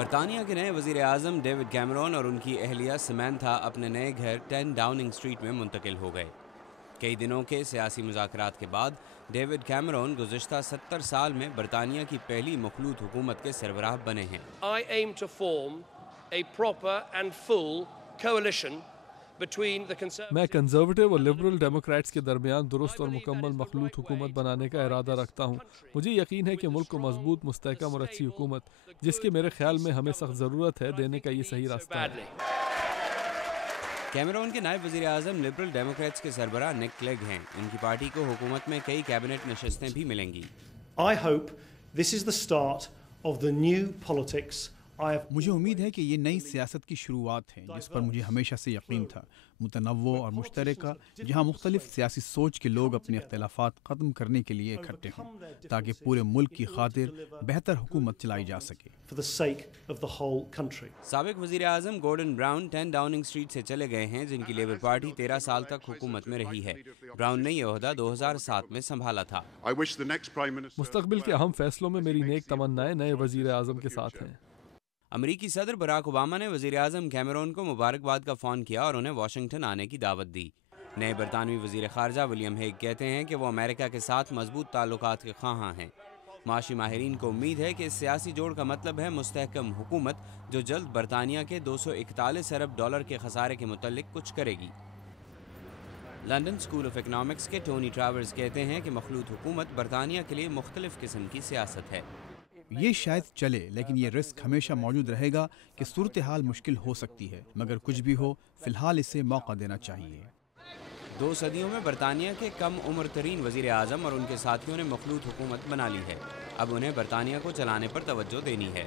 برطانیہ کے نئے وزیر اعظم ڈیوڈ کیمرون اور ان کی اہلیہ سمینتھا اپنے نئے گھر 10 ڈاؤننگ اسٹریٹ میں منتقل ہو گئے۔ کئی دنوں کے سیاسی مذاکرات کے بعد ڈیوڈ کیمرون گزشتہ 70 سال میں برطانیہ کی پہلی مخلوط حکومت کے سربراہ بنے ہیں۔ I aim to form a proper and full coalition between the conservative. میں کنزرویٹو اور لبرل ڈیموکریٹس کے درمیان درست اور مکمل مخلوط حکومت بنانے کا ارادہ رکھتا ہوں۔ مجھے یقین ہے کہ ملک کو مضبوط، مستحکم اور اچھی حکومت، جس کی میرے خیال میں ہمیں سخت ضرورت ہے، دینے کا یہ صحیح راستہ ہے۔ کیمرون کے نائب وزیر اعظم لبرل ڈیموکریٹس کے سربراہ نک کلیگ ہیں۔ ان کی پارٹی کو حکومت میں کئی کیبنٹ نشستیں بھی ملیں گی۔ I hope this is the start of the new politics I have. مجھے امید ہے کہ یہ نئی سیاست کی شروعات ہے جس پر مجھے ہمیشہ سے یقین تھا، متنوع اور مشترکہ، جہاں مختلف سیاسی سوچ کے لوگ اپنے اختلافات ختم کرنے کے لیے اکٹھے ہوں تاکہ پورے ملک کی خاطر بہتر حکومت چلائی جا سکے۔ For the sake of the whole country. سابق وزیر اعظم گورڈن براؤن 10 ڈاؤننگ اسٹریٹ سے چلے گئے ہیں، جن کی لیبر پارٹی 13 سال تک حکومت میں رہی ہے۔ براؤن نے یہ عہدہ 2007 میں سنبھالا تھا۔ مستقبل کے اہم فیصلوں میں میری نیک تمنائیں نئے وزیر اعظم کے ساتھ ہیں۔ امریکی صدر براک اوباما نے وزیر اعظم کیمرون کو مبارکباد کا فون کیا اور انہیں واشنگٹن آنے کی دعوت دی۔ نئے برطانوی وزیر خارجہ ولیم ہیگ کہتے ہیں کہ وہ امریکہ کے ساتھ مضبوط تعلقات کے خواہاں ہیں۔ معاشی ماہرین کو امید ہے کہ اس سیاسی جوڑ کا مطلب ہے مستحکم حکومت جو جلد برطانیہ کے 241 ارب ڈالر کے خسارے کے متعلق کچھ کرے گی۔ لندن اسکول آف اکنامکس کے ٹونی ٹراورز کہتے ہیں کہ مخلوط حکومت برطانیہ کے لیے مختلف قسم کی سیاست ہے۔ یہ شاید چلے، لیکن یہ رسک ہمیشہ موجود رہے گا کہ صورتحال مشکل ہو سکتی ہے، مگر کچھ بھی ہو فی الحال اسے موقع دینا چاہیے۔ 2 صدیوں میں برطانیہ کے کم عمر ترین وزیر اعظم اور ان کے ساتھیوں نے مخلوط حکومت بنا لی ہے۔ اب انہیں برطانیہ کو چلانے پر توجہ دینی ہے۔